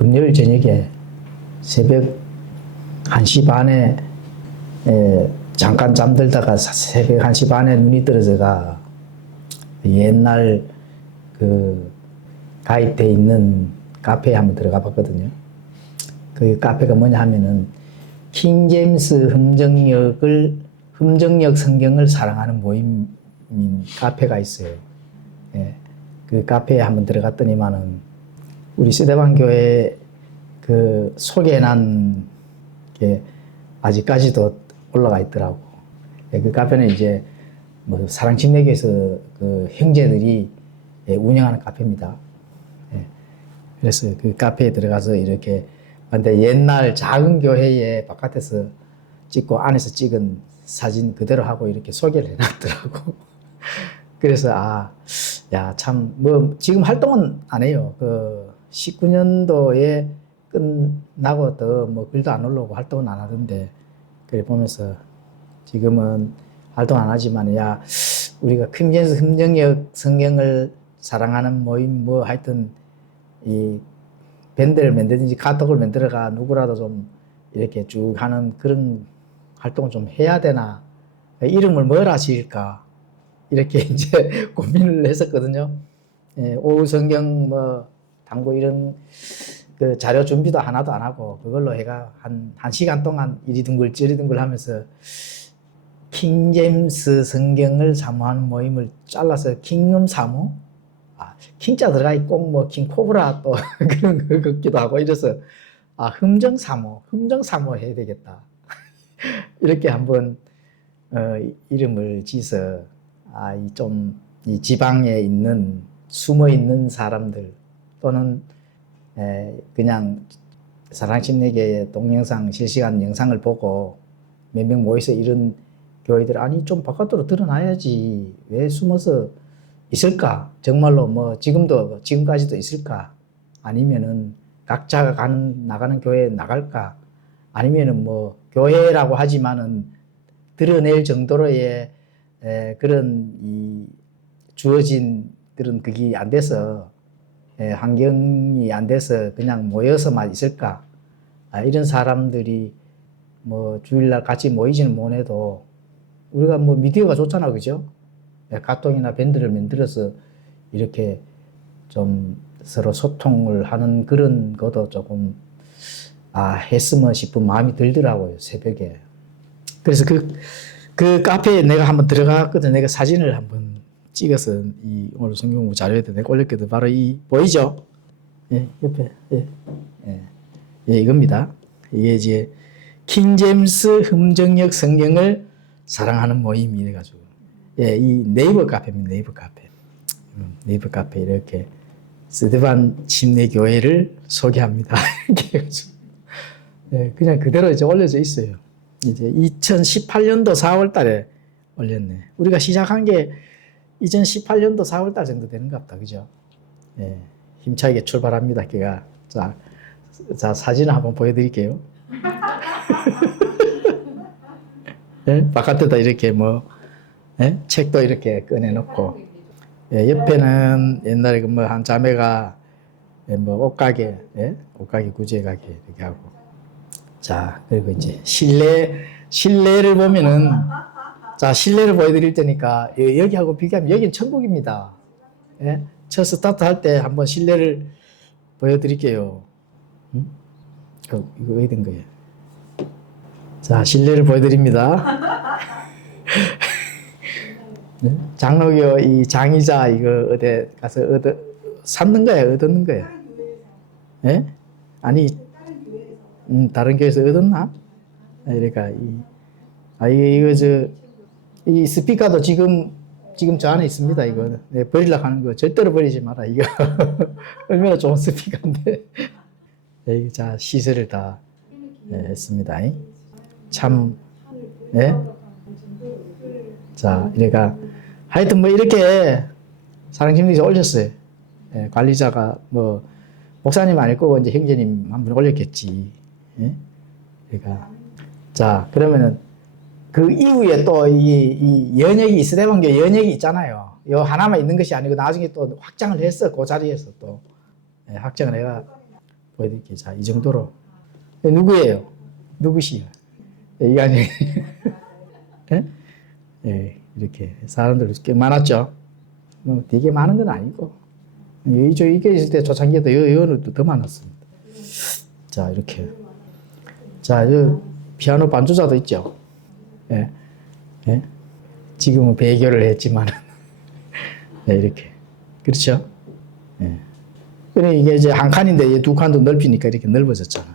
금요일 저녁에 새벽 1시 반에 잠깐 잠들다가 새벽 1시 반에 눈이 떨어져가 옛날 그 가입돼 있는 카페에 한번 들어가 봤거든요. 그 카페가 뭐냐 하면은 킹제임스 흠정역 성경을 사랑하는 모임인 카페가 있어요. 예, 그 카페에 한번 들어갔더니만은 우리 스데반 교회 그 소개난 게 아직까지도 올라가 있더라고. 예, 그 카페는 이제 뭐 사랑침례교에서 그 형제들이 운영하는 카페입니다. 예, 그래서 그 카페에 들어가서 이렇게 근데 옛날 작은 교회에 바깥에서 찍고 안에서 찍은 사진 그대로 하고 이렇게 소개를 해놨더라고. 그래서 참 뭐 지금 활동은 안 해요. 그 19년도에 끝나고 더 뭐 글도 안 올라오고 활동은 안 하던데 그래 보면서 지금은 활동 안 하지만 우리가 킹제임스 흠정역 성경을 사랑하는 모임 뭐 하여튼 이 밴드를 만들든지 카톡을 만들어가 누구라도 좀 이렇게 쭉 하는 그런 활동을 좀 해야 되나, 이름을 뭐라 지을까 이렇게 이제 고민을 했었거든요. 예, 오후 성경 뭐 당고 이런 그 자료 준비도 하나도 안 하고 그걸로 해가 한 시간 동안 이리둥글 저리둥글 하면서 킹제임스 성경을 사모하는 모임을 잘라서 킹음 사모, 킹자 들어가 있고 뭐 킹코브라 또 그런 거 같기도 하고 이래서 흠정 사모 해야 되겠다. 이렇게 한번 이름을 지어서 이 지방에 있는 숨어 있는 사람들 또는 그냥 사랑침례교의 동영상 실시간 영상을 보고 몇 명 모여서 이런 교회들 좀 바깥으로 드러나야지 왜 숨어서 있을까? 정말로 뭐 지금까지도 있을까? 아니면은 각자가 나가는 교회에 나갈까? 아니면은 뭐 교회라고 하지만은 드러낼 정도로의 그런 주어진 그런 그게 안 돼서 환경이 안 돼서 그냥 모여서만 있을까? 이런 사람들이 뭐 주일날 같이 모이지는 못해도 우리가 뭐 미디어가 좋잖아, 그죠? 카톡이나 밴드를 만들어서 이렇게 좀 서로 소통을 하는 그런 것도 조금 했으면 싶은 마음이 들더라고요, 새벽에. 그래서 그 카페에 내가 한번 들어갔거든. 내가 사진을 한번 찍어서 오늘 성경공부 자료에다 내가 올렸거든. 바로 보이죠? 예, 옆에. 예, 이겁니다. 이게 이제 킹제임스 흠정역 성경을 사랑하는 모임이 돼가지고. 예, 이 네이버 카페입니다. 네이버 카페. 네이버 카페 이렇게 스데반 침례교회를 소개합니다. 이렇게 해가지고. 예, 그냥 그대로 이제 올려져 있어요. 이제 2018년도 4월 달에 올렸네. 우리가 시작한 게 2018년도 4월 달 정도 되는 것 같다. 그죠? 예, 힘차게 출발합니다. 걔가. 자, 사진을 한번 보여드릴게요. 예? 바깥에다 이렇게 책도 이렇게 꺼내놓고, 예, 옆에는 옛날에 한 자매가 옷가게, 옷가게 구제 가게 이렇게 하고. 자, 그리고 이제 실내를 보면은, 자, 실내를 보여드릴 테니까 여기하고 비교하면 여기는 천국입니다. 예? 첫 스타트 할 때 한번 실내를 보여드릴게요. 이거 어디 된 거예요? 자, 실내를 보여드립니다. 네? 장로교 이 장의자 이거 어디 가서 샀는 거야, 얻었는 거야? 예? 아니, 다른 교회에서 얻었나? 그러니까 이 스피커도 지금 저 안에 있습니다. 이거 버리려고 하는 거 절대로 버리지 마라. 이거 얼마나 좋은 스피커인데. 자, 시설을 다 했습니다. 참, 자, 그러니까 하여튼 뭐 이렇게 사랑침례에서 올렸어요. 관리자가 뭐 목사님 아닐 거고 이제 형제님 한 분 올렸겠지. 그러니까 자, 그러면은 그 이후에 또 이 연역이 스데반교 연역이 있잖아요. 요 하나만 있는 것이 아니고 나중에 또 확장을 했어. 그 자리에서 또 확장을 해가 보여드릴게요. 자, 이 정도로. 누구예요? 누구시요? 이게 아니에요. 예? 예, 이렇게 사람들 꽤 많았죠. 뭐 되게 많은 건 아니고 이게 있을 때 초창기에도 여는 더 많았습니다. 자, 이렇게. 자, 피아노 반주자도 있죠. 예, 예. 지금은 배교를 했지만 네, 이렇게. 그렇죠? 예. 그래, 이게 이제 한 칸인데 두 칸도 넓히니까 이렇게 넓어졌잖아.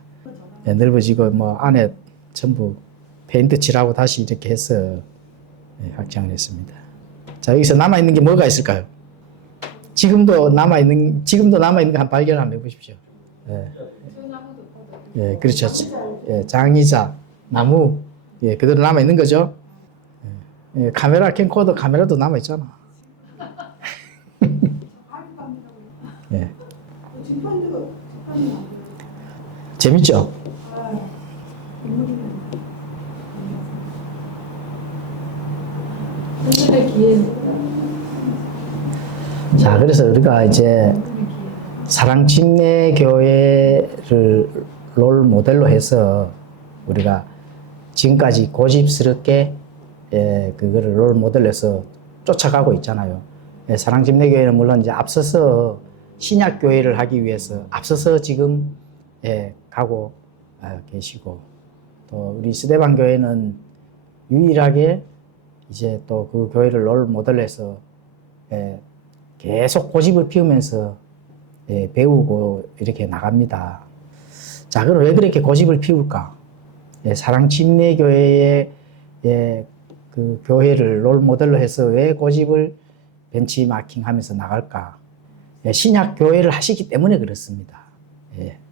예, 넓어지고, 뭐, 안에 전부 페인트 칠하고 다시 이렇게 해서 예, 확장을 했습니다. 자, 여기서 남아있는 게 뭐가 있을까요? 지금도 남아있는 거 한번 발견 한번 해보십시오. 예. 예, 그렇죠. 예, 장의자, 나무, 예, 그대로 남아있는 거죠. 예, 카메라, 캠코더 카메라도 남아있잖아. 예. 재밌죠? 자, 그래서 우리가 이제 사랑침례교회를 롤 모델로 해서 우리가 지금까지 고집스럽게 그거를 롤 모델로 해서 쫓아가고 있잖아요. 사랑침례교회는 물론 이제 앞서서 신약교회를 하기 위해서 앞서서 지금 가고 계시고, 또 우리 스데반 교회는 유일하게 이제 또 그 교회를 롤 모델로 해서 계속 고집을 피우면서 배우고 이렇게 나갑니다. 자, 그럼 왜 그렇게 고집을 피울까? 사랑침례교회의 그 교회를 롤 모델로 해서 왜 고집을 벤치마킹 하면서 나갈까? 신약교회를 하시기 때문에 그렇습니다.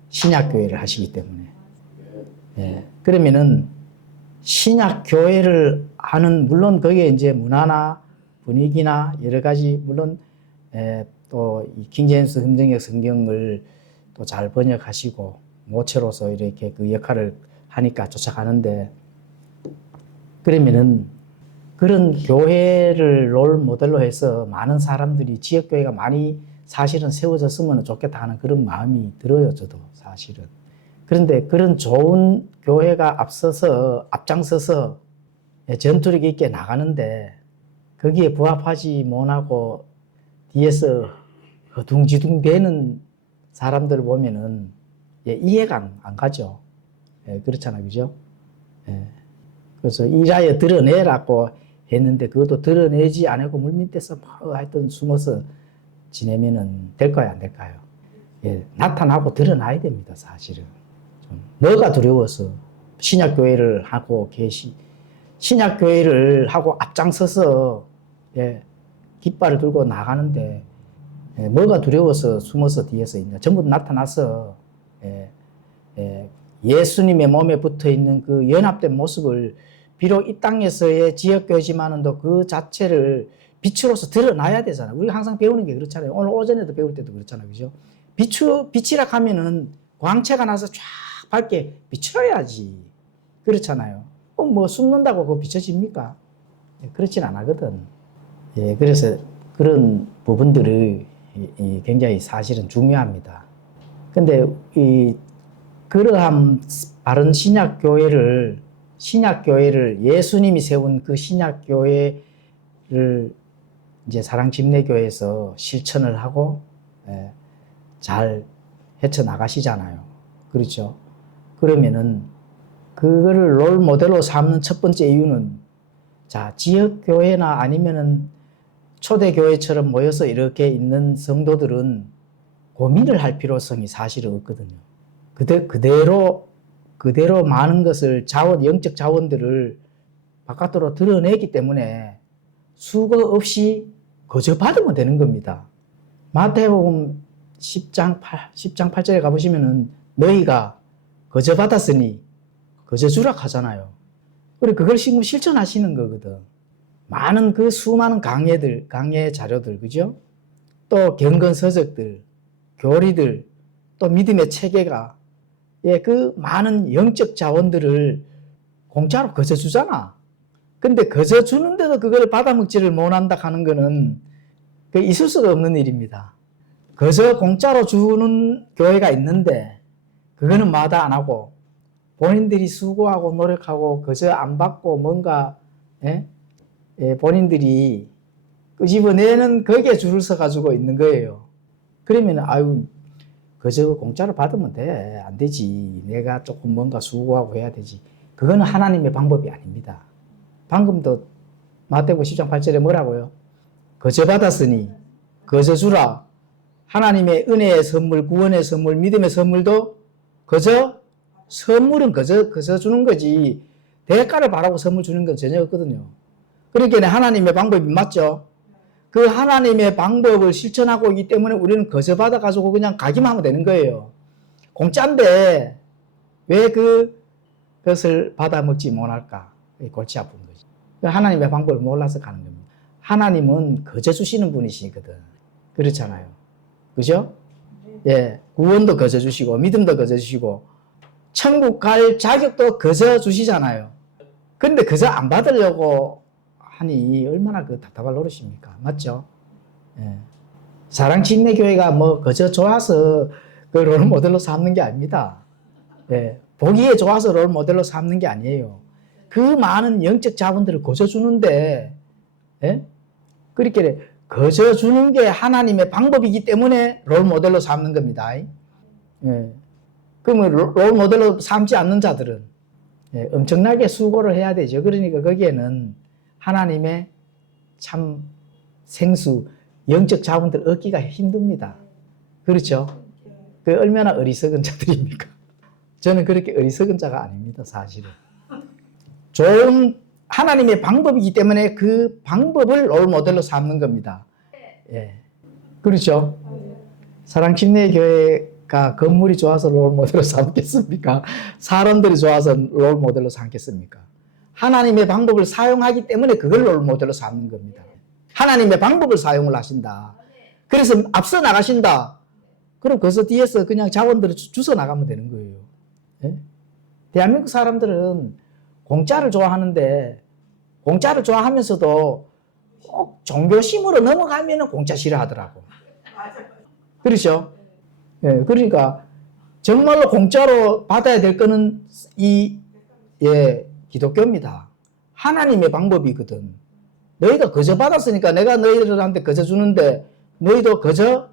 신약교회를 하시기 때문에. 그러면은 신약교회를 하는, 물론 거기에 이제 문화나 분위기나 여러 가지, 물론 또 이 킹제임스 흠정역 성경을 또 잘 번역하시고 모체로서 이렇게 그 역할을 하니까 쫓아가는데, 그러면은 그런 교회를 롤 모델로 해서 많은 사람들이 지역교회가 많이 사실은 세워졌으면 좋겠다 하는 그런 마음이 들어요, 저도 사실은. 그런데 그런 좋은 교회가 앞장서서 전투력 있게 나가는데 거기에 부합하지 못하고 뒤에서 허둥지둥 대는 사람들을 보면은 이해가 안 가죠. 그렇잖아요, 그죠? 그래서 일하여 드러내라고 했는데 그것도 드러내지 않고 물밑에서 뭐 하여튼 숨어서 지내면은 될까요, 안 될까요? 나타나고 드러나야 됩니다, 사실은. 뭐가 두려워서 신약교회를 하고 신약교회를 하고 앞장서서 깃발을 들고 나가는데 뭐가 두려워서 숨어서 뒤에서 있냐? 전부 나타나서 예수님의 몸에 붙어 있는 그 연합된 모습을 비록 이 땅에서의 지역교회지만은 그 자체를 빛으로서 드러나야 되잖아요. 우리가 항상 배우는 게 그렇잖아요. 오늘 오전에도 배울 때도 그렇잖아요, 그죠? 빛이라 하면은 광채가 나서 쫙 밝게 비춰야지. 그렇잖아요. 뭐 숨는다고 그거 비춰집니까? 그렇진 않거든. 그래서 그런 부분들이 굉장히 사실은 중요합니다. 근데 그러한 바른 신약교회를 예수님이 세운 그 신약교회를 이제 사랑침례교회에서 실천을 하고 잘 헤쳐나가시잖아요. 그렇죠? 그러면은 그거를 롤 모델로 삼는 첫 번째 이유는, 자, 지역교회나 아니면은 초대교회처럼 모여서 이렇게 있는 성도들은 고민을 할 필요성이 사실은 없거든요. 그대로 많은 것을 영적 자원들을 바깥으로 드러내기 때문에 수고 없이 거저 받으면 되는 겁니다. 마태복음 10장 8절에 가보시면은 너희가 거저 받았으니 거저 주라 하잖아요. 그리고 그걸 실천하시는 거거든. 많은 수많은 강해 자료들, 그죠? 또 경건 서적들, 교리들, 또 믿음의 체계가, 그 많은 영적 자원들을 공짜로 거저 주잖아. 근데 거저 주는데도 그걸 받아먹지를 못한다 하는 거는 있을 수가 없는 일입니다. 거저 공짜로 주는 교회가 있는데 그거는 마다 안 하고 본인들이 수고하고 노력하고 그저 안 받고 뭔가 본인들이 끄집어내는 거기에 줄을 서 가지고 있는 거예요. 그러면 아유 그저 공짜로 받으면 돼. 안 되지. 내가 조금 뭔가 수고하고 해야 되지. 그거는 하나님의 방법이 아닙니다. 방금도 마태복음 10장 8절에 뭐라고요? 거저 받았으니 거저 주라. 하나님의 은혜의 선물, 구원의 선물, 믿음의 선물도 거저 선물은 거저 주는 거지. 대가를 바라고 선물 주는 건 전혀 없거든요. 그러니까 하나님의 방법이 맞죠? 그 하나님의 방법을 실천하고 있기 때문에 우리는 거저 받아가지고 그냥 가기만 하면 되는 거예요. 공짜인데 왜 그것을 받아 먹지 못할까? 골치 아픈 거지. 하나님의 방법을 몰라서 가는 겁니다. 하나님은 거저 주시는 분이시거든. 그렇잖아요. 그죠? 예, 구원도 거저 주시고 믿음도 거저 주시고 천국 갈 자격도 거저 주시잖아요. 근데 거저 안 받으려고 하니 얼마나 답답할 노릇입니까? 맞죠? 예. 사랑침례교회가 뭐 그저 좋아서 그 롤모델로 삼는 게 아닙니다. 예. 보기에 좋아서 롤모델로 삼는 게 아니에요. 그 많은 영적 자본들을 거저 주는데, 예? 그렇게 거저 주는 게 하나님의 방법이기 때문에 롤모델로 삼는 겁니다. 예. 그러면 롤모델로 삼지 않는 자들은 엄청나게 수고를 해야 되죠. 그러니까 거기에는 하나님의 참 생수, 영적 자원들 얻기가 힘듭니다. 그렇죠? 그 얼마나 어리석은 자들입니까? 저는 그렇게 어리석은 자가 아닙니다, 사실은. 좋은 하나님의 방법이기 때문에 그 방법을 롤모델로 삼는 겁니다. 예. 그렇죠? 사랑침례교회가 건물이 좋아서 롤모델로 삼겠습니까? 사람들이 좋아서 롤모델로 삼겠습니까? 하나님의 방법을 사용하기 때문에 그걸 롤모델로 삼는 겁니다. 하나님의 방법을 사용을 하신다. 그래서 앞서 나가신다. 그럼 거기서 뒤에서 그냥 자원들을 주워 나가면 되는 거예요. 예? 대한민국 사람들은 공짜를 좋아하는데 공짜를 좋아하면서도 꼭 종교심으로 넘어가면 공짜 싫어하더라고. 그렇죠? 예, 그러니까 정말로 공짜로 받아야 될 거는 기독교입니다. 하나님의 방법이거든. 너희가 거저 받았으니까 내가 너희들한테 거저 주는데 너희도 거저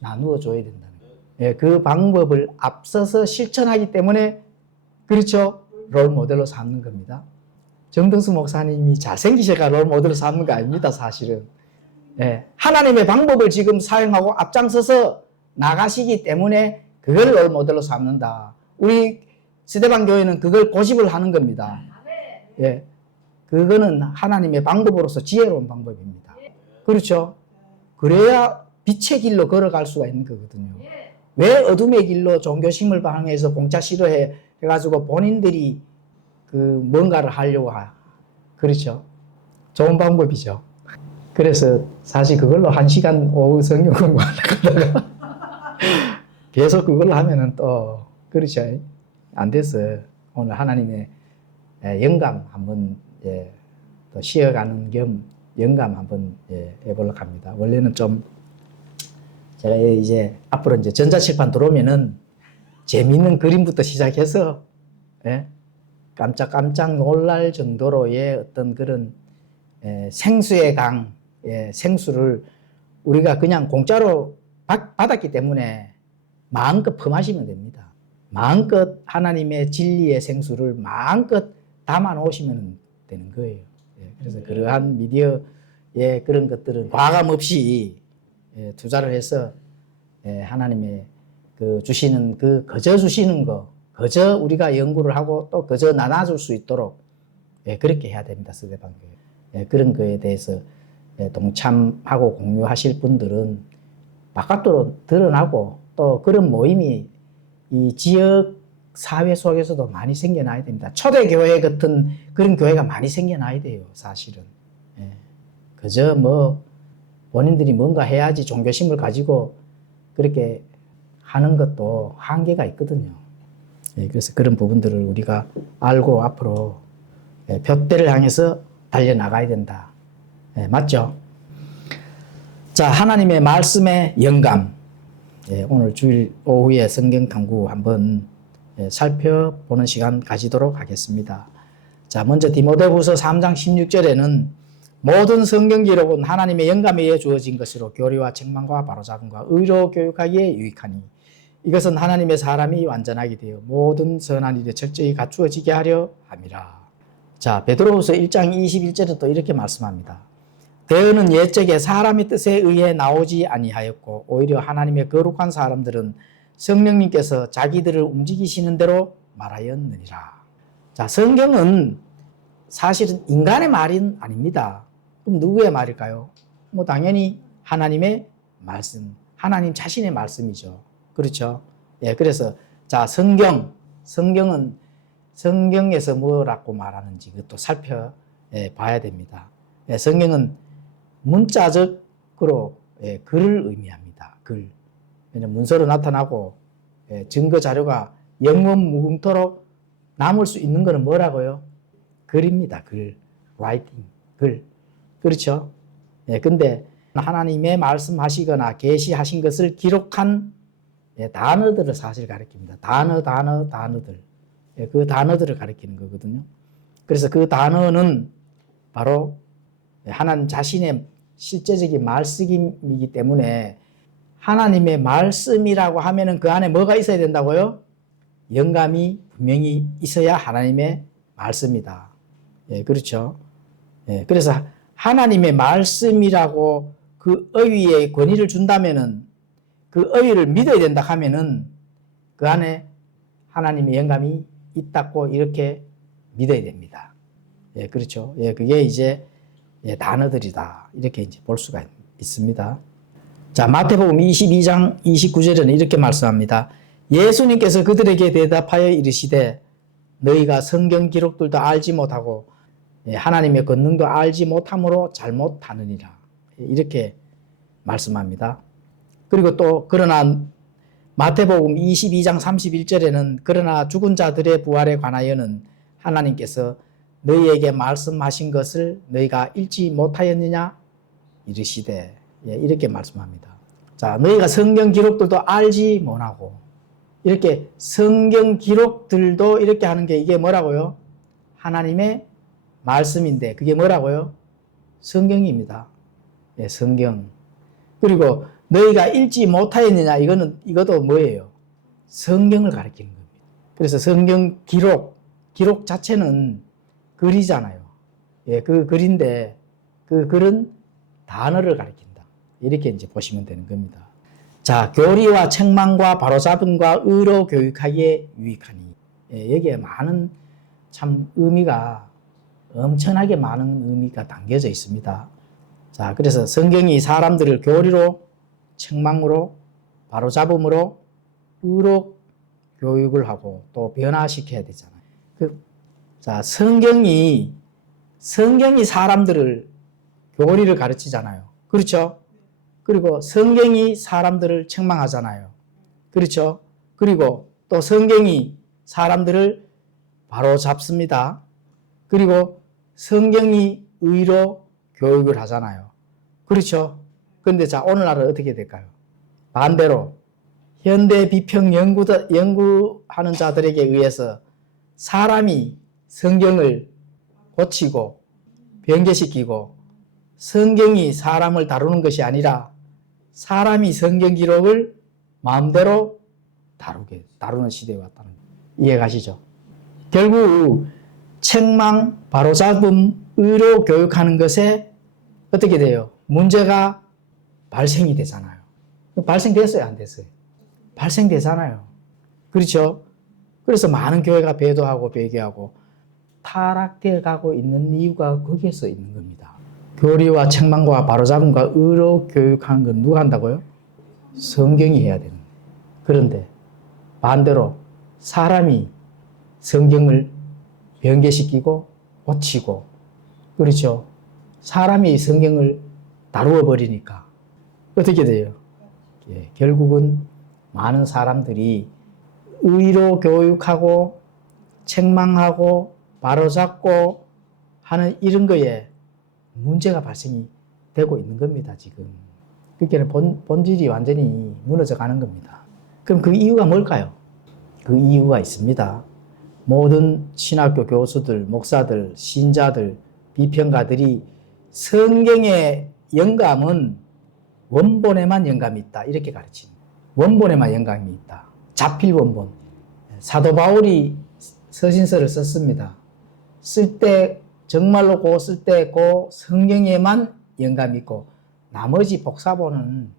나누어 줘야 된다는 거예요. 예, 그 방법을 앞서서 실천하기 때문에 그렇죠? 롤모델로 삼는 겁니다. 정등수 목사님이 잘생기셔가 롤모델로 삼는 거 아닙니다, 사실은. 예, 하나님의 방법을 지금 사용하고 앞장서서 나가시기 때문에 그걸 롤모델로 삼는다. 우리 스데반 교회는 그걸 고집을 하는 겁니다. 예, 그거는 하나님의 방법으로서 지혜로운 방법입니다. 그렇죠? 그래야 빛의 길로 걸어갈 수가 있는 거거든요. 왜 어둠의 길로 종교심을 방해해서 공짜 싫어해 해가지고 본인들이 뭔가를 하려고 그렇죠? 좋은 방법이죠. 그래서 사실 그걸로 1시간 오후 성경 공부하다가 계속 그걸로 하면은 또 그렇죠? 안 돼서 오늘 하나님의 영감 한번 또 쉬어가는 겸 영감 한번 해보려고 합니다. 원래는 좀 제가 이제 앞으로 이제 전자칠판 들어오면은 재미있는 그림부터 시작해서 깜짝 놀랄 정도로의 어떤 그런 생수의 강, 생수를 우리가 그냥 공짜로 받았기 때문에 마음껏 퍼마시면 됩니다. 마음껏 하나님의 진리의 생수를 마음껏 담아 놓으시면 되는 거예요. 그래서 그러한 미디어의 그런 것들은 과감 없이 투자를 해서 하나님의 주시는 거저 주시는 거, 거저 우리가 연구를 하고 또 거저 나눠줄 수 있도록 그렇게 해야 됩니다. 스데반 교회. 그런 거에 대해서 동참하고 공유하실 분들은 바깥으로 드러나고 또 그런 모임이 이 지역 사회 속에서도 많이 생겨나야 됩니다. 초대교회 같은 그런 교회가 많이 생겨나야 돼요, 사실은. 그저 본인들이 뭔가 해야지 종교심을 가지고 그렇게 하는 것도 한계가 있거든요. 그래서 그런 부분들을 우리가 알고 앞으로 둯대를 향해서 달려나가야 된다. 맞죠? 자, 하나님의 말씀의 영감. 오늘 주일 오후에 성경 탐구 한번 살펴보는 시간 가지도록 하겠습니다. 자, 먼저 디모데후서 3장 16절에는 모든 성경 기록은 하나님의 영감에 의해 주어진 것으로 교리와 책망과 바로잡음과 의로 교육하기에 유익하니 이것은 하나님의 사람이 완전하게 되어 모든 선한 일에 철저히 갖추어지게 하려 함이라. 자, 베드로후서 1장 21절에 또 이렇게 말씀합니다. 대언은 옛적에 사람의 뜻에 의해 나오지 아니하였고 오히려 하나님의 거룩한 사람들은 성령님께서 자기들을 움직이시는 대로 말하였느니라. 자, 성경은 사실은 인간의 말은 아닙니다. 그럼 누구의 말일까요? 뭐 당연히 하나님의 말씀, 하나님 자신의 말씀이죠. 그렇죠? 예, 그래서 자, 성경은 성경에서 뭐라고 말하는지 그것도 살펴봐야 됩니다. 예, 성경은 문자적으로 글을 의미합니다. 글. 왜냐하면 문서로 나타나고 증거 자료가 영원 무궁토록 남을 수 있는 것은 뭐라고요? 글입니다. 글. writing. 글. 그렇죠? 근데 하나님의 말씀하시거나 계시하신 것을 기록한 단어들을 사실 가리킵니다. 단어들. 그 단어들을 가리키는 거거든요. 그래서 그 단어는 바로 하나님 자신의 실제적인 말씀이기 때문에 하나님의 말씀이라고 하면은 그 안에 뭐가 있어야 된다고요? 영감이 분명히 있어야 하나님의 말씀이다. 예, 그렇죠. 예, 그래서 하나님의 말씀이라고 그 어휘에 권위를 준다면은 그 어휘를 믿어야 된다 하면은 그 안에 하나님의 영감이 있다고 이렇게 믿어야 됩니다. 예, 그렇죠. 예, 그게 이제 단어들이다. 이렇게 이제 볼 수가 있습니다. 자, 마태복음 22장 29절에는 이렇게 말씀합니다. 예수님께서 그들에게 대답하여 이르시되 너희가 성경 기록들도 알지 못하고 하나님의 권능도 알지 못함으로 잘못하느니라. 이렇게 말씀합니다. 그리고 또 그러나 마태복음 22장 31절에는 그러나 죽은 자들의 부활에 관하여는 하나님께서 너희에게 말씀하신 것을 너희가 읽지 못하였느냐 이르시되 이렇게 말씀합니다. 자, 너희가 성경 기록들도 알지 못하고 이렇게 성경 기록들도 이렇게 하는 게 이게 뭐라고요? 하나님의 말씀인데 그게 뭐라고요? 성경입니다. 예, 성경. 그리고 너희가 읽지 못하였느냐 이것도 뭐예요? 성경을 가리키는 겁니다. 그래서 성경 기록 자체는 글이잖아요. 예, 그 글인데 그 글은 단어를 가리킨다. 이렇게 이제 보시면 되는 겁니다. 자, 교리와 책망과 바로잡음과 의로 교육하기에 유익하니. 예, 여기에 많은 참 의미가 엄청나게 많은 의미가 담겨져 있습니다. 자, 그래서 성경이 사람들을 교리로 책망으로 바로잡음으로 의로 교육을 하고 또 변화시켜야 되잖아요. 자, 성경이 사람들을 교리를 가르치잖아요. 그렇죠? 그리고 성경이 사람들을 책망하잖아요. 그렇죠? 그리고 또 성경이 사람들을 바로잡습니다. 그리고 성경이 의로 교육을 하잖아요. 그렇죠? 그런데 자, 오늘날은 어떻게 될까요? 반대로 현대 비평 연구하는 자들에게 의해서 사람이 성경을 고치고 변개시키고 성경이 사람을 다루는 것이 아니라 사람이 성경 기록을 마음대로 다루는 시대에 왔다는 거예요. 이해가시죠? 결국 책망, 바로잡음, 의로 교육하는 것에 어떻게 돼요? 문제가 발생이 되잖아요. 발생됐어요? 안 됐어요? 발생되잖아요. 그렇죠? 그래서 많은 교회가 배도하고 배교하고 타락되어 가고 있는 이유가 거기에서 있는 겁니다. 교리와 책망과 바로잡음과 의로 교육하는 건 누가 한다고요? 성경이 해야 되는 거예요. 그런데 반대로 사람이 성경을 변개시키고 고치고 그렇죠? 사람이 성경을 다루어 버리니까 어떻게 돼요? 예, 결국은 많은 사람들이 의로 교육하고 책망하고 바로잡고 하는 이런 거에 문제가 발생이 되고 있는 겁니다, 지금. 그러니까 본질이 완전히 무너져 가는 겁니다. 그럼 그 이유가 뭘까요? 그 이유가 있습니다. 모든 신학교 교수들, 목사들, 신자들, 비평가들이 성경의 영감은 원본에만 영감이 있다 이렇게 가르칩니다. 원본에만 영감이 있다. 자필 원본. 사도 바울이 서신서를 썼습니다. 쓸 때 정말로 쓸 때 성경에만 영감이 있고 나머지 복사본은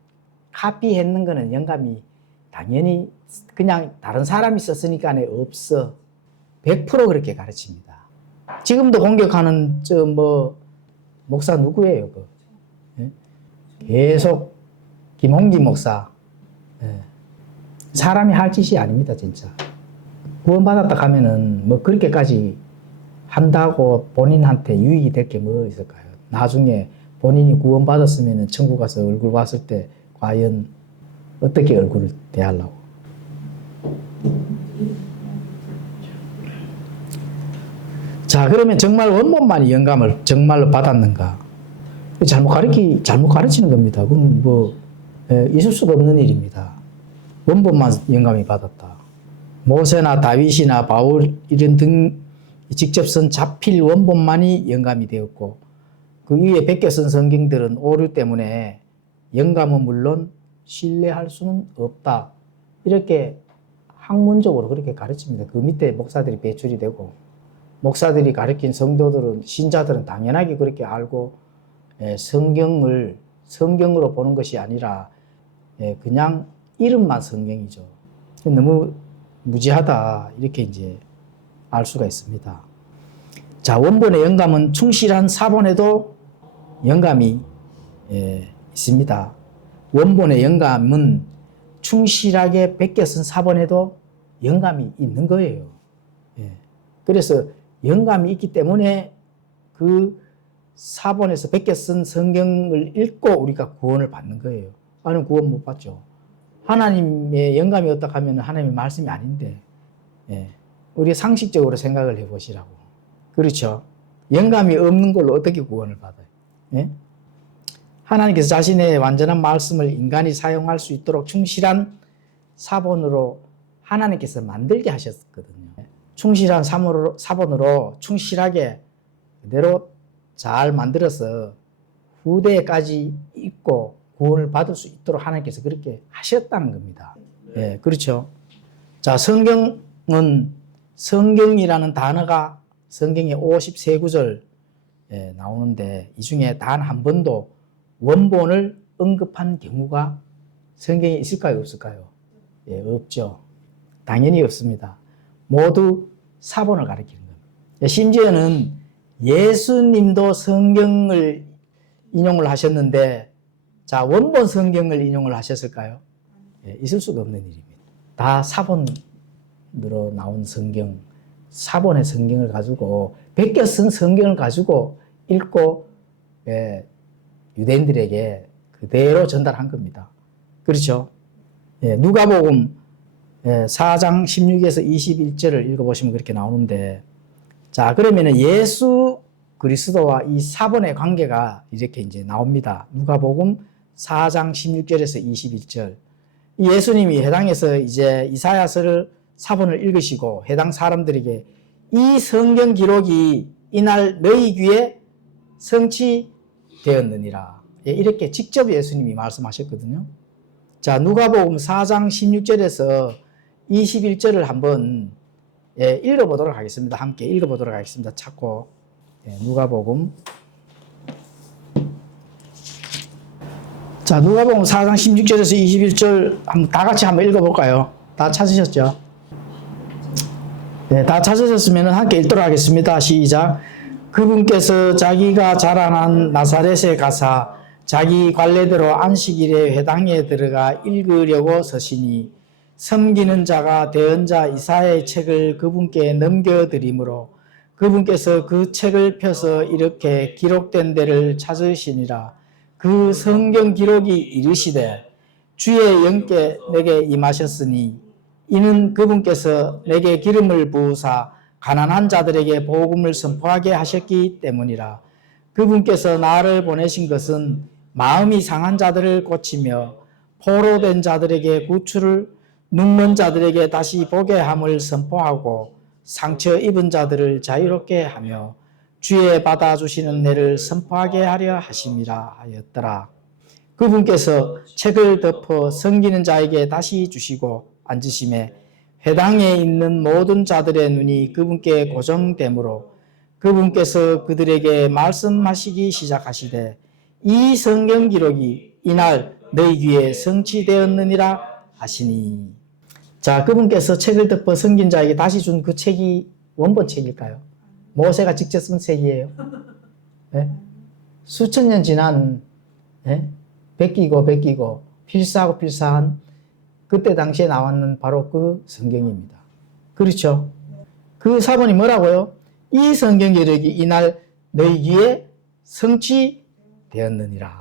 카피했는 거는 영감이 당연히 그냥 다른 사람이 썼으니까 없어. 100% 그렇게 가르칩니다. 지금도 공격하는 목사 누구예요? 계속 김홍기 목사. 사람이 할 짓이 아닙니다, 진짜. 구원받았다 하면은 그렇게까지 한다고 본인한테 유익이 될 게 뭐 있을까요? 나중에 본인이 구원받았으면 천국 가서 얼굴 봤을 때 과연 어떻게 얼굴을 대하려고. 자, 그러면 정말 원본만이 영감을 정말로 받았는가? 잘못 가르치는 겁니다. 그건 있을 수가 없는 일입니다. 원본만 영감이 받았다. 모세나 다윗이나 바울 이런 등 직접 쓴 자필 원본만이 영감이 되었고 그 위에 베껴 쓴 성경들은 오류 때문에 영감은 물론 신뢰할 수는 없다. 이렇게 학문적으로 그렇게 가르칩니다. 그 밑에 목사들이 배출이 되고 목사들이 가르친 성도들은 신자들은 당연하게 그렇게 알고 성경으로 보는 것이 아니라 그냥 이름만 성경이죠. 너무 무지하다 이렇게 이제 알 수가 있습니다. 자, 원본의 영감은 충실한 사본에도 영감이 있습니다. 원본의 영감은 충실하게 베껴 쓴 사본에도 영감이 있는 거예요. 그래서 영감이 있기 때문에 그 사본에서 베껴 쓴 성경을 읽고 우리가 구원을 받는 거예요. 나는 구원 못 받죠. 하나님의 영감이 없다 하면 하나님의 말씀이 아닌데, 우리 상식적으로 생각을 해보시라고. 그렇죠? 영감이 없는 걸로 어떻게 구원을 받아요? 하나님께서 자신의 완전한 말씀을 인간이 사용할 수 있도록 충실한 사본으로 하나님께서 만들게 하셨거든요. 충실한 사본으로 충실하게 그대로 잘 만들어서 후대까지 읽고 구원을 받을 수 있도록 하나님께서 그렇게 하셨다는 겁니다. 그렇죠. 자, 성경이라는 단어가 성경에 53구절 나오는데 이 중에 단 한 번도 원본을 언급한 경우가 성경에 있을까요? 없을까요? 없죠. 당연히 없습니다. 모두 사본을 가리키는 겁니다. 심지어는 예수님도 성경을 인용을 하셨는데 자, 원본 성경을 인용을 하셨을까요? 있을 수가 없는 일입니다. 다 사본으로 나온 성경, 사본의 성경을 가지고 베껴 쓴 성경을 가지고 읽고 유대인들에게 그대로 전달한 겁니다. 그렇죠? 누가복음 4장 16에서 21절을 읽어보시면 그렇게 나오는데 자, 그러면은 예수 그리스도와 이 사본의 관계가 이렇게 이제 나옵니다. 누가복음 4장 16절에서 21절. 예수님이 해당에서 이제 이사야서를 사본을 읽으시고 해당 사람들에게 이 성경 기록이 이날 너희 귀에 성취되었느니라. 이렇게 직접 예수님이 말씀하셨거든요. 자, 누가복음 4장 16절에서 21절을 한번 읽어보도록 하겠습니다. 함께 읽어보도록 하겠습니다. 찾고 누가복음. 자, 누가복음 4장 16절에서 21절 다 같이 한번 읽어볼까요? 다 찾으셨죠? 다 찾으셨으면 함께 읽도록 하겠습니다. 시작. 그분께서 자기가 자라난 나사렛에 가사 자기 관례대로 안식일에 회당에 들어가 읽으려고 서시니 섬기는 자가 대언자 이사야의 책을 그분께 넘겨드리므로 그분께서 그 책을 펴서 이렇게 기록된 데를 찾으시니라. 그 성경 기록이 이르시되 주의 영께 내게 임하셨으니 이는 그분께서 내게 기름을 부으사 가난한 자들에게 복음을 선포하게 하셨기 때문이라. 그분께서 나를 보내신 것은 마음이 상한 자들을 고치며 포로된 자들에게 구출을 눈먼 자들에게 다시 보게 함을 선포하고 상처 입은 자들을 자유롭게 하며 주의 받아주시는 내를 선포하게 하려 하심이라 하였더라. 그분께서 책을 덮어 섬기는 자에게 다시 주시고 앉으심에 회당에 있는 모든 자들의 눈이 그분께 고정되므로 그분께서 그들에게 말씀하시기 시작하시되 이 성경 기록이 이날 너희 귀에 성취되었느니라 하시니. 자, 그분께서 책을 덮어 섬긴 자에게 다시 준 그 책이 원본 책일까요? 모세가 직접 쓴 책이에요. 네? 수천 년 지난 베끼고 필사하고 필사한 그때 당시에 나왔는 바로 그 성경입니다. 그렇죠? 그 사본이 뭐라고요? 이 성경 기록이 이날 너희 귀에 성취되었느니라.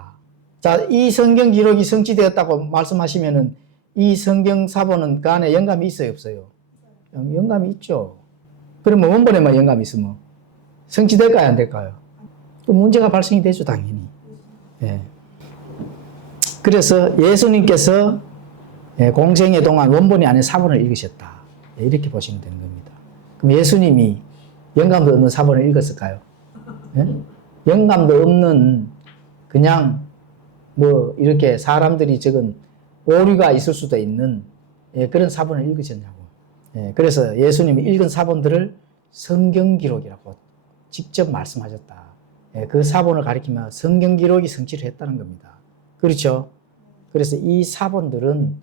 자, 이 성경 기록이 성취되었다고 말씀하시면은 이 성경 사본은 그 안에 영감이 있어요, 없어요? 영감이 있죠. 그러면 원본에만 영감이 있으면 성취될까요, 안 될까요? 그 문제가 발생이 되죠, 당연히. 예. 그래서 예수님께서 공생의 동안 원본이 아닌 사본을 읽으셨다. 이렇게 보시면 되는 겁니다. 그럼 예수님이 영감도 없는 사본을 읽었을까요? 예? 영감도 없는 그냥 뭐 이렇게 사람들이 적은 오류가 있을 수도 있는 그런 사본을 읽으셨냐고. 그래서 예수님이 읽은 사본들을 성경 기록이라고 직접 말씀하셨다. 그 사본을 가리키며 성경 기록이 성취를 했다는 겁니다. 그렇죠? 그래서 이 사본들은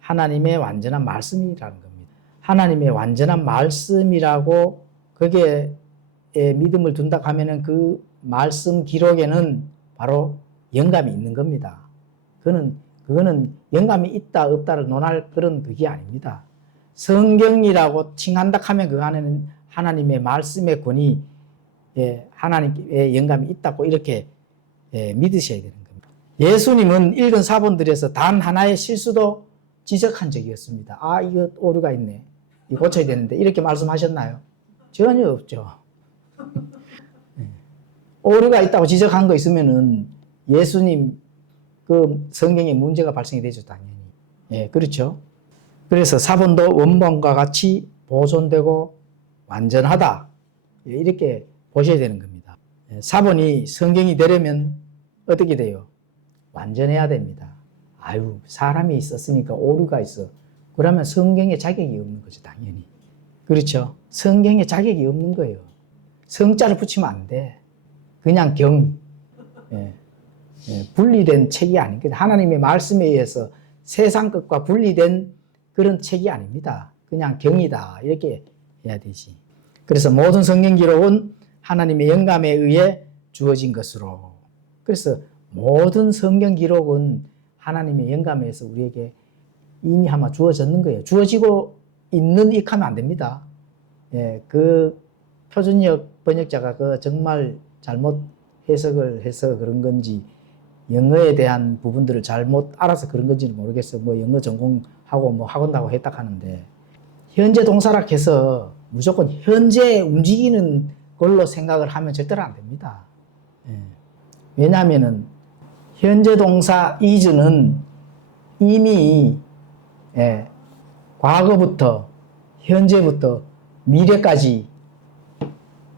하나님의 완전한 말씀이라는 겁니다. 하나님의 완전한 말씀이라고 거기에 믿음을 둔다 하면은 그 말씀 기록에는 바로 영감이 있는 겁니다. 그거는 영감이 있다 없다를 논할 그런 그게 아닙니다. 성경이라고 칭한다 하면 그 안에는 하나님의 말씀의 권위, 하나님의 영감이 있다고 이렇게 믿으셔야 되는 겁니다. 예수님은 읽은 사본들에서 단 하나의 실수도 지적한 적이 없습니다. 아, 이거 오류가 있네. 이거 고쳐야 되는데. 이렇게 말씀하셨나요? 전혀 없죠. 오류가 있다고 지적한 거 있으면은 예수님 그 성경에 문제가 발생이 되죠, 당연히. 그렇죠. 그래서 사본도 원본과 같이 보존되고 완전하다. 이렇게 보셔야 되는 겁니다. 사본이 성경이 되려면 어떻게 돼요? 완전해야 됩니다. 아유, 사람이 있었으니까 오류가 있어. 그러면 성경에 자격이 없는 거죠, 당연히. 그렇죠. 성경에 자격이 없는 거예요. 성자를 붙이면 안 돼. 그냥 분리된 책이 아닙니다. 하나님의 말씀에 의해서 세상 것과 분리된 그런 책이 아닙니다. 그냥 경이다. 이렇게 해야 되지. 그래서 모든 성경 기록은 하나님의 영감에 의해 주어진 것으로. 그래서 모든 성경 기록은 하나님의 영감에 의해서 우리에게 이미 아마 주어졌는 거예요. 주어지고 있는 익하면 안 됩니다. 그 표준역 번역자가 그 정말 잘못 해석을 해서 그런 건지 영어에 대한 부분들을 잘못 알아서 그런 건지는 모르겠어요. 뭐 영어 전공하고 뭐 학원다고 했다 하는데 현재 동사라 해서 무조건 현재 움직이는 걸로 생각을 하면 절대로 안 됩니다. 왜냐하면은 현재 동사 is는 이미 과거부터 현재부터 미래까지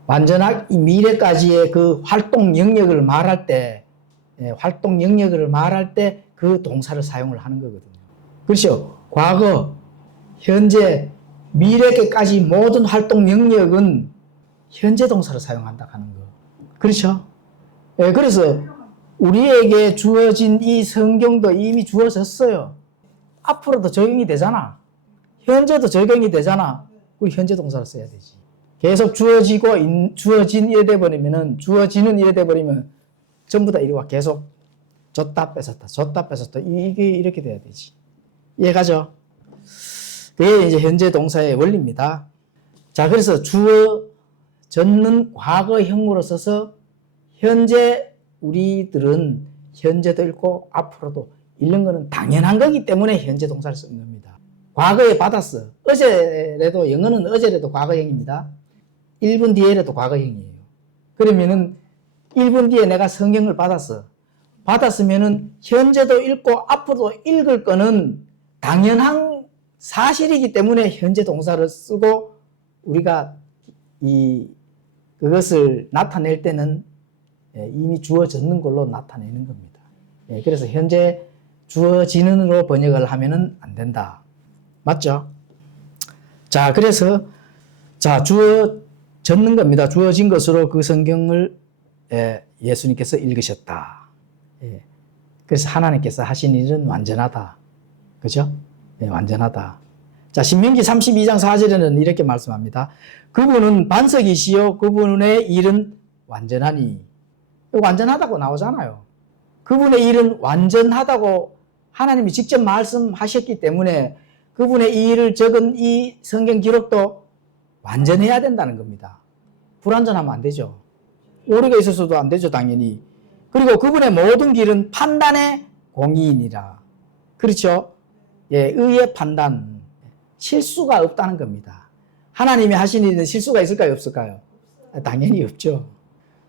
완전한 미래까지의 그 활동 영역을 말할 때 그 동사를 사용을 하는 거거든요. 그렇죠? 과거, 현재, 미래까지 모든 활동 영역은 현재 동사를 사용한다 하는 거. 그렇죠? 그래서 우리에게 주어진 이 성경도 이미 주어졌어요. 앞으로도 적용이 되잖아. 현재도 적용이 되잖아. 우리 현재 동사를 써야 되지. 계속 주어지는 이래 돼버리면 전부 다 이리와 계속 줬다 뺏었다 이게 이렇게 돼야 되지. 이해가죠? 그게 이제 현재 동사의 원리입니다. 자, 그래서 주어졌는 과거형으로 써서 현재 우리들은 현재도 읽고 앞으로도 읽는 거는 당연한 거기 때문에 현재 동사를 쓰는 겁니다. 과거에 받았어. 어제라도 영어는 어제라도 과거형입니다. 1분 뒤에라도 과거형이에요. 그러면은 1분 뒤에 내가 성경을 받았으면은 현재도 읽고 앞으로도 읽을 거는 당연한 사실이기 때문에 현재 동사를 쓰고 우리가 그것을 나타낼 때는 이미 주어졌는 걸로 나타내는 겁니다. 그래서 현재 주어지는으로 번역을 하면은 안 된다. 맞죠? 자, 그래서 주어졌는 겁니다. 주어진 것으로 그 성경을 예수님께서 읽으셨다. 그래서 하나님께서 하신 일은 완전하다. 그죠? 완전하다. 자, 신명기 32장 4절에는 이렇게 말씀합니다. 그분은 반석이시요 그분의 일은 완전하니. 완전하다고 나오잖아요. 그분의 일은 완전하다고 하나님이 직접 말씀하셨기 때문에 그분의 이 일을 적은 이 성경 기록도 완전해야 된다는 겁니다. 불완전하면 안 되죠. 오류가 있어서도 안 되죠, 당연히. 그리고 그분의 모든 길은 판단의 공의이니라. 그렇죠? 의의 판단. 실수가 없다는 겁니다. 하나님이 하신 일은 실수가 있을까요, 없을까요? 당연히 없죠.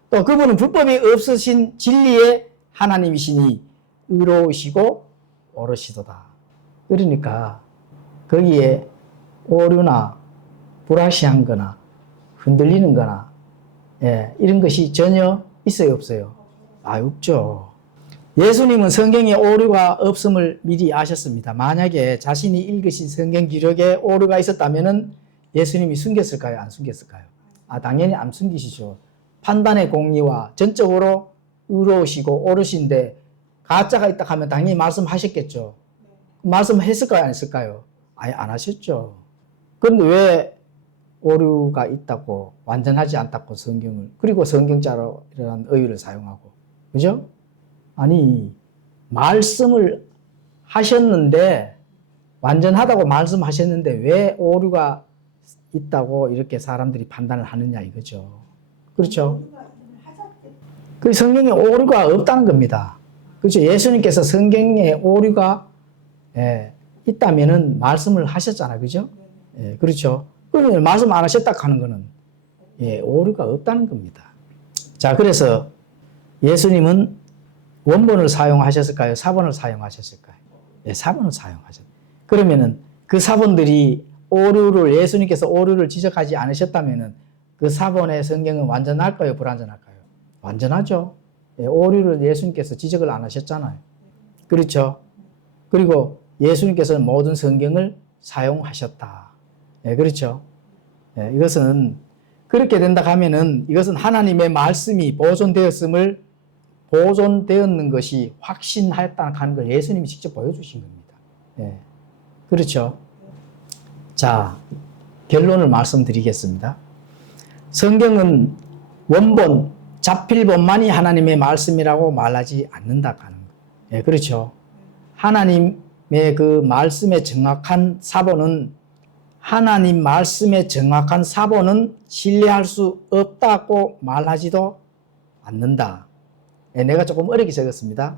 또 그분은 불법이 없으신 진리의 하나님이시니 의로우시고 옳으시도다. 그러니까 거기에 오류나 불확실한 거나 흔들리는 거나 이런 것이 전혀 있어요, 없어요? 없죠. 예수님은 성경에 오류가 없음을 미리 아셨습니다. 만약에 자신이 읽으신 성경 기록에 오류가 있었다면 예수님이 숨겼을까요? 안 숨겼을까요? 당연히 안 숨기시죠. 판단의 공의와 전적으로 의로우시고 옳으신데 가짜가 있다 하면 당연히 말씀하셨겠죠. 말씀했을까요? 안 했을까요? 아예 안 하셨죠. 그런데 왜 오류가 있다고 완전하지 않다고 성경을 그리고 성경자료라는 어휘를 사용하고 그죠? 아니 말씀을 하셨는데 완전하다고 말씀하셨는데 왜 오류가 있다고 이렇게 사람들이 판단을 하느냐 이거죠. 그렇죠? 그 성경에 오류가 없다는 겁니다. 그렇죠? 예수님께서 성경에 오류가 있다면은 말씀을 하셨잖아요. 그죠? 그렇죠? 그러면 말씀 안 하셨다 하는 거는 오류가 없다는 겁니다. 자, 그래서 예수님은 원본을 사용하셨을까요? 사본을 사용하셨을까요? 사본을 사용하셨어요. 그러면은 그 사본들이 예수님께서 오류를 지적하지 않으셨다면은 그 사본의 성경은 완전할까요? 불완전할까요? 완전하죠. 오류를 예수님께서 지적을 안 하셨잖아요. 그렇죠? 그리고 예수님께서는 모든 성경을 사용하셨다. 그렇죠? 이것은 그렇게 된다 하면은 이것은 하나님의 말씀이 보존되었는 것이 확신하였다는 하는 걸 예수님이 직접 보여주신 겁니다. 그렇죠? 자, 결론을 말씀드리겠습니다. 성경은 원본, 자필본만이 하나님의 말씀이라고 말하지 않는다 하는 거예요. 그렇죠? 하나님의 그 말씀의 정확한 사본은 하나님 말씀의 정확한 사본은 신뢰할 수 없다고 말하지도 않는다. 내가 조금 어렵게 적었습니다.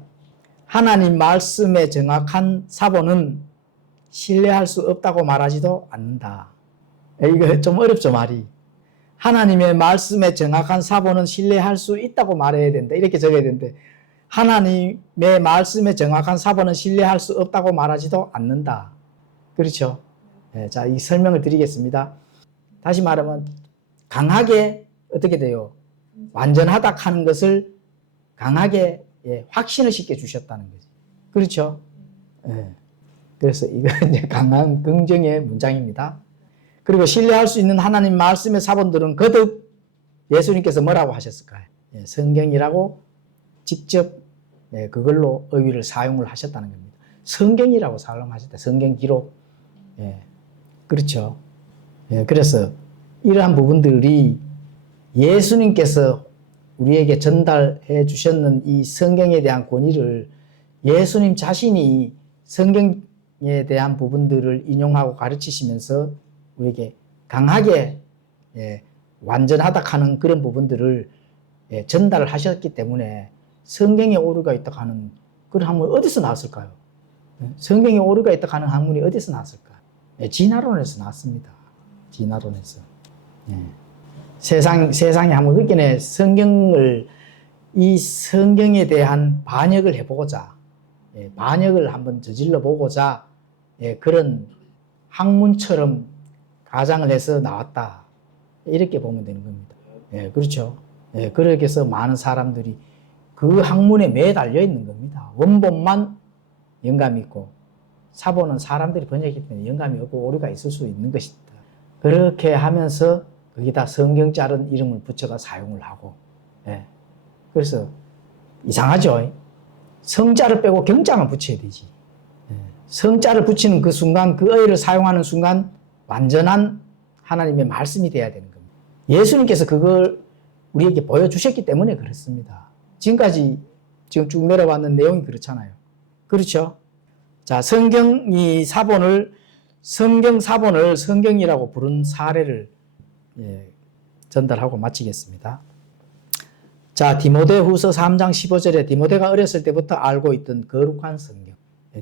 하나님 말씀의 정확한 사본은 신뢰할 수 없다고 말하지도 않는다. 이거 좀 어렵죠, 말이. 하나님의 말씀의 정확한 사본은 신뢰할 수 있다고 말해야 된다. 이렇게 적어야 되는데 하나님의 말씀의 정확한 사본은 신뢰할 수 없다고 말하지도 않는다. 그렇죠? 자, 이 설명을 드리겠습니다. 다시 말하면 강하게 어떻게 돼요? 완전하다 하는 것을 강하게 확신을 시켜 주셨다는 거지. 그렇죠? 그래서 이건 이제 강한 긍정의 문장입니다. 그리고 신뢰할 수 있는 하나님 말씀의 사본들은 거듭 예수님께서 뭐라고 하셨을까요? 성경이라고 직접 그걸로 어휘를 사용을 하셨다는 겁니다. 성경이라고 사용하셨다. 성경 기록. 그렇죠. 그래서 이러한 부분들이 예수님께서 우리에게 전달해 주셨는 이 성경에 대한 권위를 예수님 자신이 성경에 대한 부분들을 인용하고 가르치시면서 우리에게 강하게 완전하다 하는 그런 부분들을 전달을 하셨기 때문에 성경에 오류가 있다 하는 그런 학문이 어디서 나왔을까요? 성경에 오류가 있다 하는 학문이 어디서 나왔을까? 진화론에서 나왔습니다. 진화론에서. 세상에 한번 그렇게 이 성경에 대한 반역을 해보고자, 반역을 한번 저질러 보고자 그런 학문처럼 가장을 해서 나왔다. 이렇게 보면 되는 겁니다. 예, 그렇죠. 예, 그렇게 해서 많은 사람들이 그 학문에 매달려 있는 겁니다. 원본만 영감이 있고 사본은 사람들이 번역했기 때문에 영감이 없고 오류가 있을 수 있는 것이다. 그렇게 하면서 거기다 성경자라는 이름을 붙여가 사용을 하고, 예. 그래서 이상하죠. 성자를 빼고 경자만 붙여야 되지. 예. 성자를 붙이는 그 순간, 그 의를 사용하는 순간 완전한 하나님의 말씀이 돼야 되는 겁니다. 예수님께서 그걸 우리에게 보여주셨기 때문에 그렇습니다. 지금까지 지금 쭉 내려왔는 내용이 그렇잖아요. 그렇죠? 자, 성경 사본을 성경이라고 부른 사례를 전달하고 마치겠습니다. 자, 디모데후서 3장 15절에 디모데가 어렸을 때부터 알고 있던 거룩한 성경.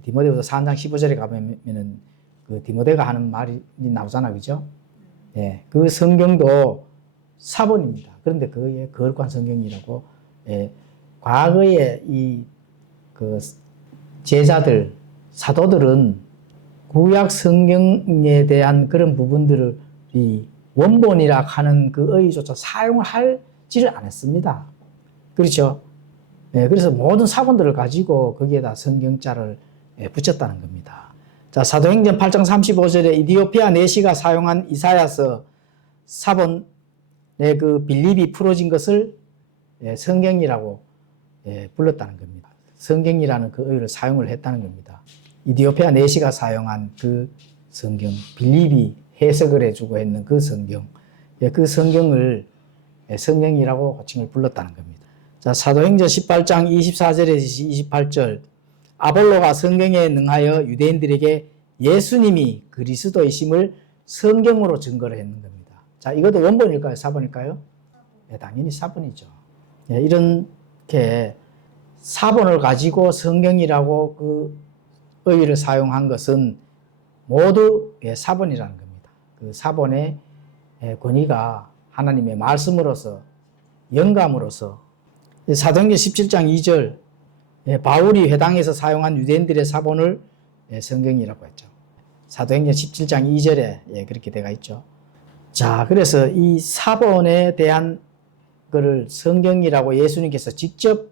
디모데후서 3장 15절에 가면은 그 디모데가 하는 말이 나오잖아, 그죠? 예, 그 성경도 사본입니다. 그런데 그게 거룩한 성경이라고, 과거에 그 제자들, 사도들은 구약 성경에 대한 그런 부분들을 이 원본이라 하는 그 의조차 사용을 하지를 않았습니다. 그렇죠? 네, 그래서 모든 사본들을 가지고 거기에다 성경자를 붙였다는 겁니다. 자, 사도행전 8장 35절에 이디오피아 내시가 사용한 이사야서 사본의 그 빌립이 풀어진 것을 성경이라고 불렀다는 겁니다. 성경이라는 그 의를 사용을 했다는 겁니다. 이디오피아 내시가 사용한 그 성경, 빌립이 해석을 해주고 했는 그 성경, 그 성경을 성경이라고 호칭을 불렀다는 겁니다. 자, 사도행전 18장 24절에서 28절, 아볼로가 성경에 능하여 유대인들에게 예수님이 그리스도이심을 성경으로 증거를 했는 겁니다. 자, 이것도 원본일까요? 사본일까요? 네, 당연히 사본이죠. 네, 이렇게 사본을 가지고 성경이라고 그 의의를 사용한 것은 모두 사본이라는 겁니다. 그 사본의 권위가 하나님의 말씀으로서, 영감으로서, 사도행전 17장 2절, 바울이 회당에서 사용한 유대인들의 사본을 성경이라고 했죠. 사도행전 17장 2절에 그렇게 되어 있죠. 자, 그래서 이 사본에 대한 것을 성경이라고 예수님께서 직접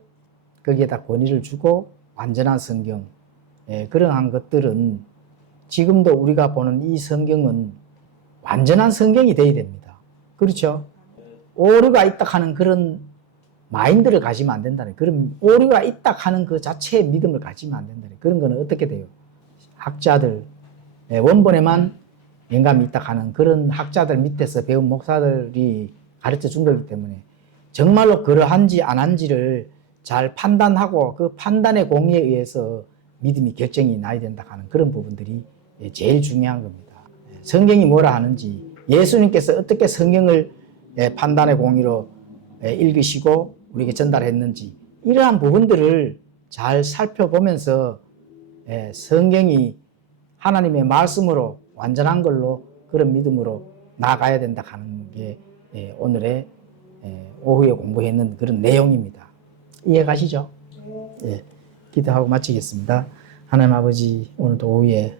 거기에다 권위를 주고 완전한 성경, 그러한 것들은 지금도 우리가 보는 이 성경은 완전한 성경이 되어야 됩니다. 그렇죠? 오류가 있다 하는 그런 마인드를 가지면 안 된다는, 그런 오류가 있다 하는 그 자체의 믿음을 가지면 안 된다는, 그런 거는 어떻게 돼요? 학자들, 원본에만 영감이 있다 하는 그런 학자들 밑에서 배운 목사들이 가르쳐 준 거기 때문에 정말로 그러한지 안 한지를 잘 판단하고 그 판단의 공의에 의해서 믿음이 결정이 나야 된다 하는 그런 부분들이 제일 중요한 겁니다. 성경이 뭐라 하는지, 예수님께서 어떻게 성경을 판단의 공의로 읽으시고 우리에게 전달했는지, 이러한 부분들을 잘 살펴보면서 성경이 하나님의 말씀으로 완전한 걸로 그런 믿음으로 나아가야 된다 하는 게 오늘의 오후에 공부했는 그런 내용입니다. 이해 가시죠? 네. 기도하고 마치겠습니다. 하나님 아버지, 오늘도 오후에